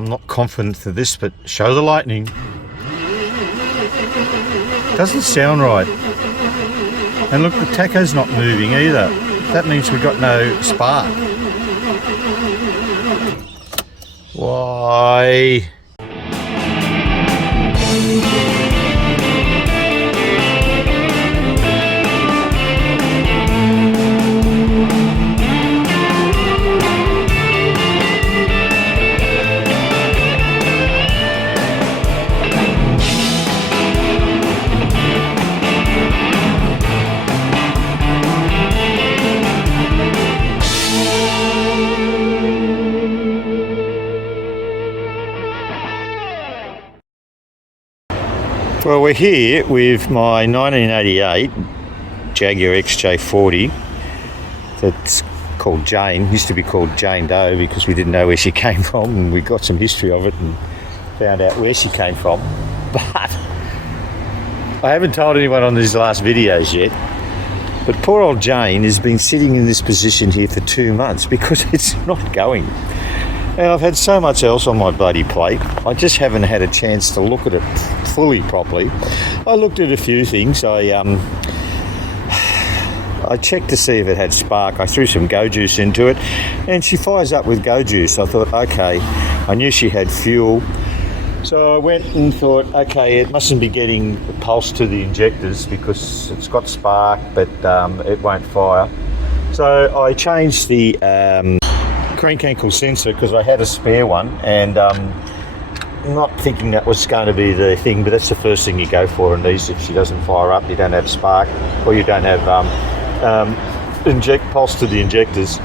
I'm not confident for this, but show the lightning. Doesn't sound right. And look, the tacho's not moving either. That means we've got no spark. Why? Well, we're here with my 1988 Jaguar XJ40 that's called Jane. Used to be called Jane Doe because we didn't know where she came from, and we got some history of it and found out where she came from. But I haven't told anyone on these last videos yet, but poor old Jane has been sitting in this position here for 2 months because it's not going. And I've had so much else on my bloody plate, I just haven't had a chance to look at it fully properly. I looked at a few things. I checked to see if it had spark. I threw some go juice into it and she fires up with go juice. I thought, okay, I knew she had fuel. So I went and thought, okay, it mustn't be getting pulse to the injectors because it's got spark, but it won't fire. So I changed the crank ankle sensor because I had a spare one, and not thinking that was going to be the thing, but that's the first thing you go for in these. If she doesn't fire up, you don't have spark, or you don't have inject pulse to the injectors.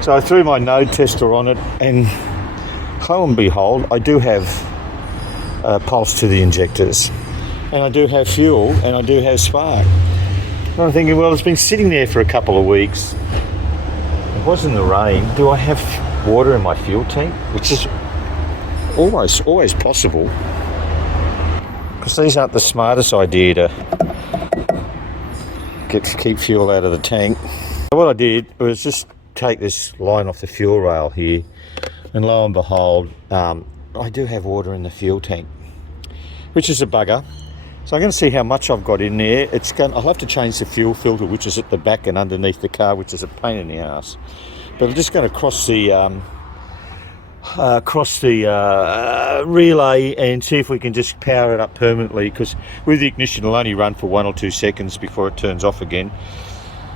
So I threw my node tester on it, and lo and behold, I do have pulse to the injectors, and I do have fuel, and I do have spark. And I'm thinking, well, it's been sitting there for a couple of weeks. It was in the rain. Do I have water in my fuel tank? Which is always possible, because these aren't the smartest idea to keep fuel out of the tank. So what I did was just take this line off the fuel rail here, and lo and behold, I do have water in the fuel tank, which is a bugger. So I'm going to see how much I've got in there. I'll have to change the fuel filter, which is at the back and underneath the car, which is a pain in the ass. But I'm just going to cross the relay and see if we can just power it up permanently, because with the ignition it'll only run for 1 or 2 seconds before it turns off again.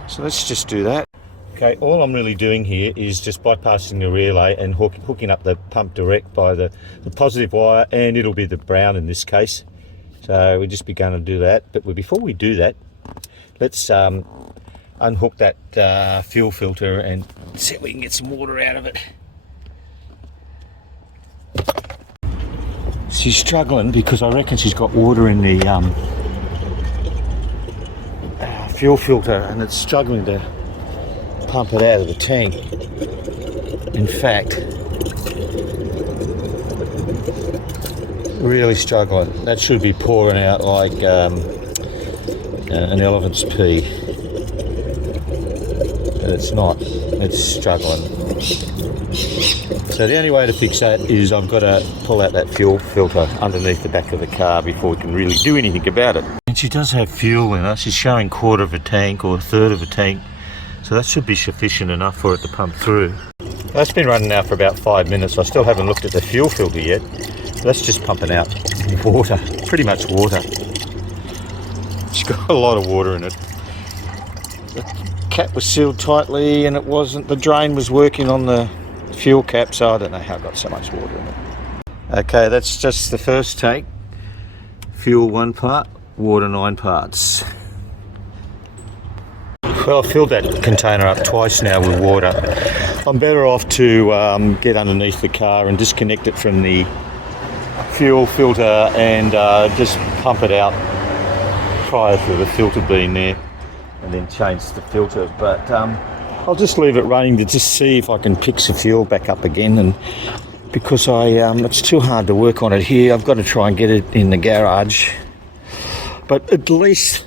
So let's just do that. Okay, all I'm really doing here is just bypassing the relay and hooking up the pump direct by the positive wire, and it'll be the brown in this case. So we'll just be going to do that. But before we do that, let's unhook that fuel filter and see if we can get some water out of it. She's struggling because I reckon she's got water in the fuel filter, and it's struggling to pump it out of the tank. In fact, really struggling. That should be pouring out like an elephant's pee, but it's not. It's struggling. So the only way to fix that is I've got to pull out that fuel filter underneath the back of the car before we can really do anything about it. And she does have fuel in her. She's showing 1/4 of a tank or 1/3 of a tank, so that should be sufficient enough for it to pump through. That's been running now for about 5 minutes. I still haven't looked at the fuel filter yet. That's just pumping out water, pretty much water. It's got a lot of water in it. The cap was sealed tightly, and it wasn't. The drain was working on the fuel cap, so I don't know how I got so much water in it. Okay, that's just the first tank. Fuel 1 part, water 9 parts. Well, I've filled that container up twice now with water. I'm better off to get underneath the car and disconnect it from the fuel filter and just pump it out prior to the filter being there, and then change the filter. But I'll just leave it running to just see if I can pick the fuel back up again, and because it's too hard to work on it here, I've got to try and get it in the garage. But at least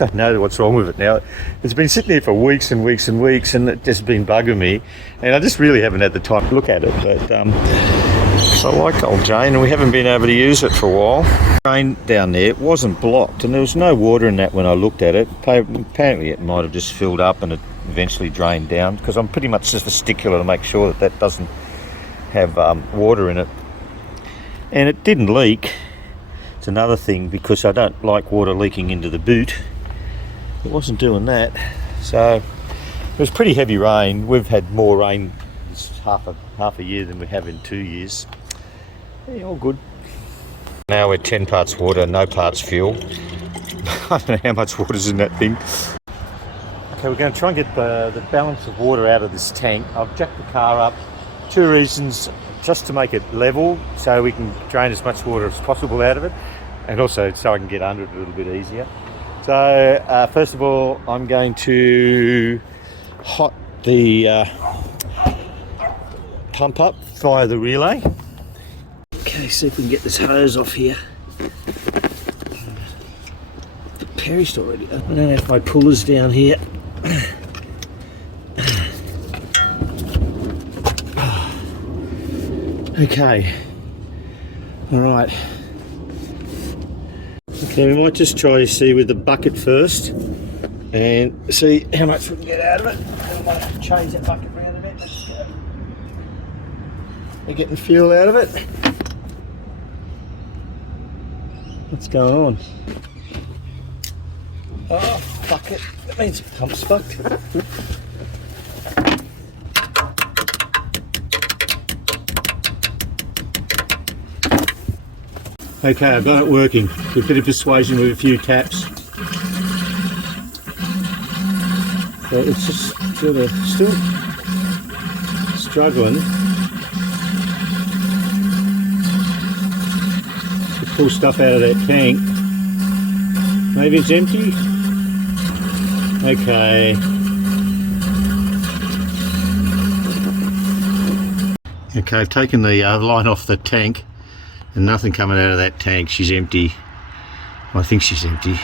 I know what's wrong with it now. It's been sitting there for weeks and weeks and weeks, and it's just been bugging me, and I just really haven't had the time to look at it. But So I like old Jane, and we haven't been able to use it for a while. Drain down there, it wasn't blocked, and there was no water in that when I looked at it. Apparently it might have just filled up and it eventually drained down, because I'm pretty much just a stickler to make sure that that doesn't have water in it. And it didn't leak. It's another thing, because I don't like water leaking into the boot. It wasn't doing that. So it was pretty heavy rain. We've had more rain this half a year than we have in 2 years. Yeah, all good. Now we're 10 parts water, no parts fuel. I don't know how much water's in that thing. Okay, we're going to try and get the balance of water out of this tank. I've jacked the car up. 2 reasons: just to make it level so we can drain as much water as possible out of it, and also so I can get under it a little bit easier. So first of all, I'm going to hot the pump up via the relay. Okay, see if we can get this hose off here. The perished already. I don't know if my puller's down here. Okay, all right. Okay, we might just try to see with the bucket first and see how much we can get out of it. I might change that bucket around a bit. Let's go. We're getting fuel out of it. What's going on? Oh, fuck it. That means the pump's fucked. Okay, I've got it working. A bit of persuasion with a few taps. So it's just sort of still struggling to pull stuff out of that tank. Maybe it's empty? Okay. Okay, I've taken the line off the tank. And nothing coming out of that tank. She's empty. I think she's empty.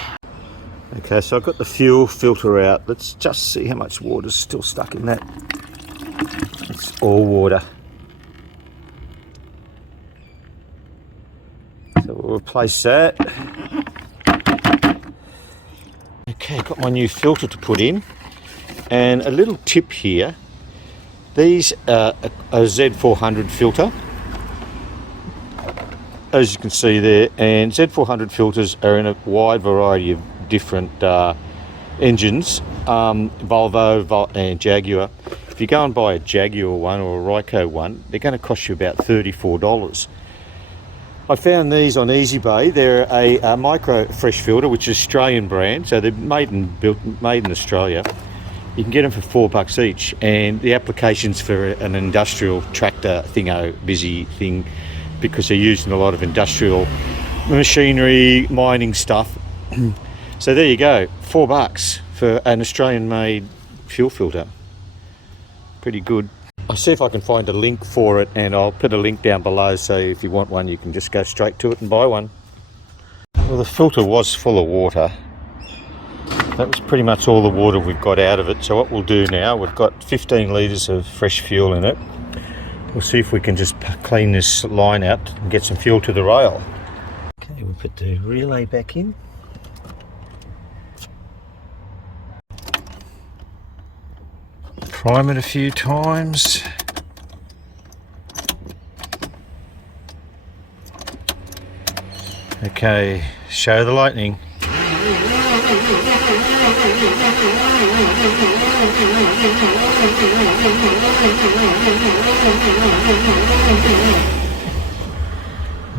Okay, so I've got the fuel filter out. Let's just see how much water's still stuck in that. It's all water. So we'll replace that. Okay, got my new filter to put in. And a little tip here. These are a Z400 filter, as you can see there, and Z400 filters are in a wide variety of different engines, Volvo and Jaguar. If you go and buy a Jaguar one or a Ryco one, they're going to cost you about $34. I found these on EasyBay. They're a micro fresh filter, which is Australian brand, so they're made in Australia. You can get them for $4 each, and the application's for an industrial tractor busy thing, because they're used in a lot of industrial machinery, mining stuff. So there you go, $4 for an Australian made fuel filter. Pretty good. I'll see if I can find a link for it, and I'll put a link down below, so if you want one you can just go straight to it and buy one. Well, the filter was full of water. That was pretty much all the water we've got out of it. So what we'll do now, we've got 15 litres of fresh fuel in it. We'll see if we can just clean this line out and get some fuel to the rail. Okay, we'll put the relay back in. Prime it a few times. Okay, show the lightning.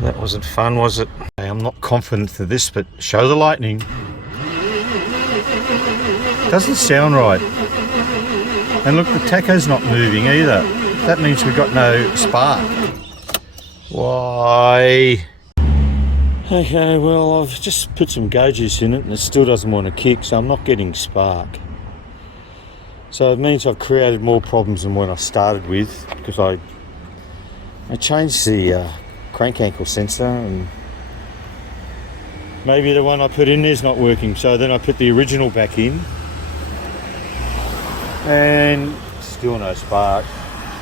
That wasn't fun, was it? I'm not confident for this, but show the lightning. Doesn't sound right. And look, the tacho's not moving either. That means we've got no spark. Why? Okay, well, I've just put some go juice in it and it still doesn't want to kick, so I'm not getting spark. So it means I've created more problems than when I started with, because I changed the crank ankle sensor, and maybe the one I put in there's not working. So then I put the original back in and still no spark.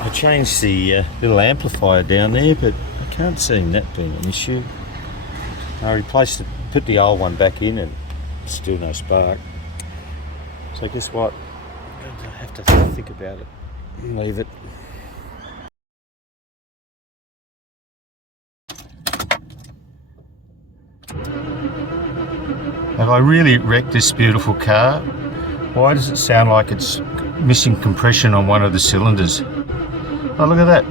I changed the little amplifier down there, but Can't seem that being an issue. I replaced it, put the old one back in, and still no spark. So guess what? I have to think about it and leave it. Have I really wrecked this beautiful car? Why does it sound like it's missing compression on one of the cylinders? Oh, look at that.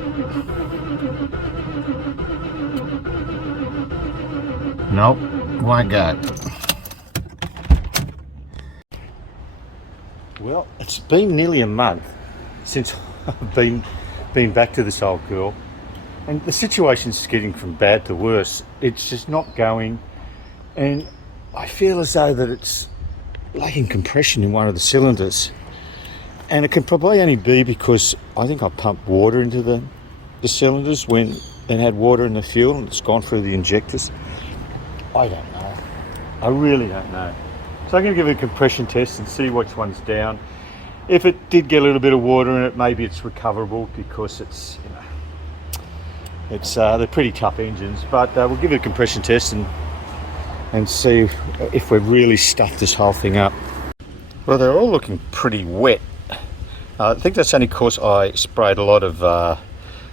Nope, won't go. Well, it's been nearly a month since I've been back to this old girl, and the situation's getting from bad to worse. It's just not going, and I feel as though that it's lacking compression in one of the cylinders, and it can probably only be because I think I pumped water into the cylinders when it had water in the fuel and it's gone through the injectors. I don't know. I really don't know. So I'm going to give it a compression test and see which one's down. If it did get a little bit of water in it, maybe it's recoverable because it's, you know, it's they're pretty tough engines. But we'll give it a compression test and see if we've really stuffed this whole thing up. Well, they're all looking pretty wet. I think that's only because I sprayed a lot of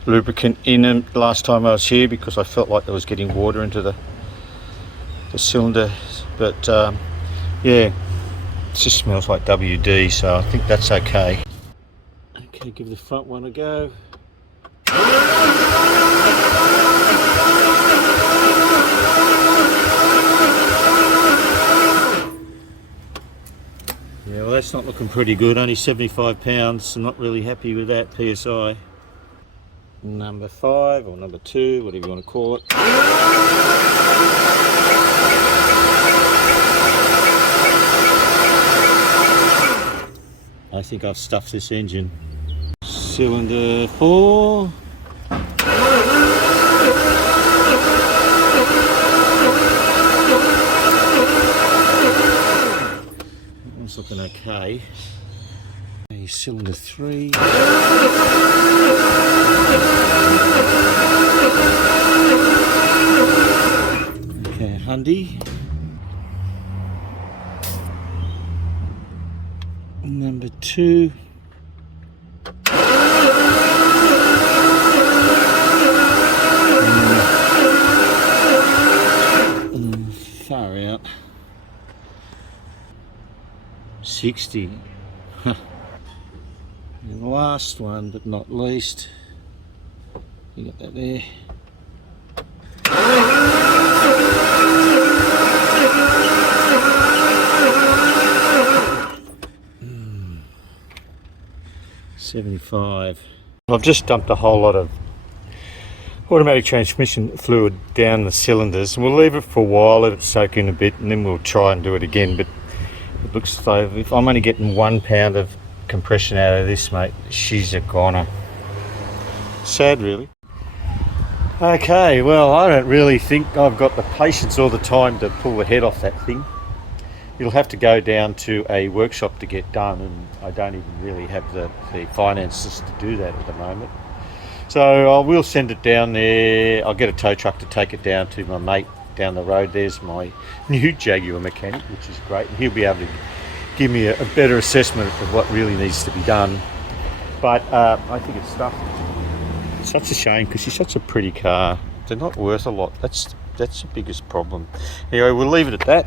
lubricant in them last time I was here, because I felt like there was getting water into the cylinder. But yeah, it just smells like WD, so I think that's okay. Okay, give the front one a go. Yeah, well, that's not looking pretty good. Only 75 pounds. I'm not really happy with that PSI. Number 5 or number 2, whatever you want to call it. I think I've stuffed this engine. Cylinder 4. That's looking okay. Cylinder 3. Okay, Hyundai. Number 2. Far out. 60. And the last one, but not least, you got that there. Mm. 75. I've just dumped a whole lot of automatic transmission fluid down the cylinders, and we'll leave it for a while, let it soak in a bit, and then we'll try and do it again. But it looks as though if I'm only getting 1 pound of compression out of this, mate, she's a goner. Sad, really. Okay, well, I don't really think I've got the patience all the time to pull the head off that thing. It'll have to go down to a workshop to get done, and I don't even really have the finances to do that at the moment. So I will send it down there. I'll get a tow truck to take it down to my mate down the road. There's my new Jaguar mechanic, which is great, and he'll be able to give me a better assessment of what really needs to be done. But I think it's stuffed. It's such a shame because she's such a pretty car. They're not worth a lot. That's the biggest problem. Anyway, we'll leave it at that.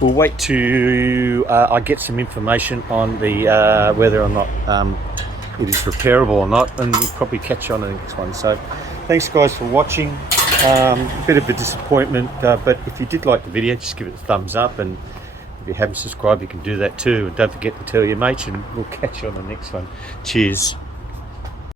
We'll wait to I get some information on the whether or not it is repairable or not, and we'll probably catch you on the next one. So thanks guys for watching. A bit of a disappointment, but if you did like the video, just give it a thumbs up, and if you haven't subscribed, you can do that too. And don't forget to tell your mates, and we'll catch you on the next one. Cheers.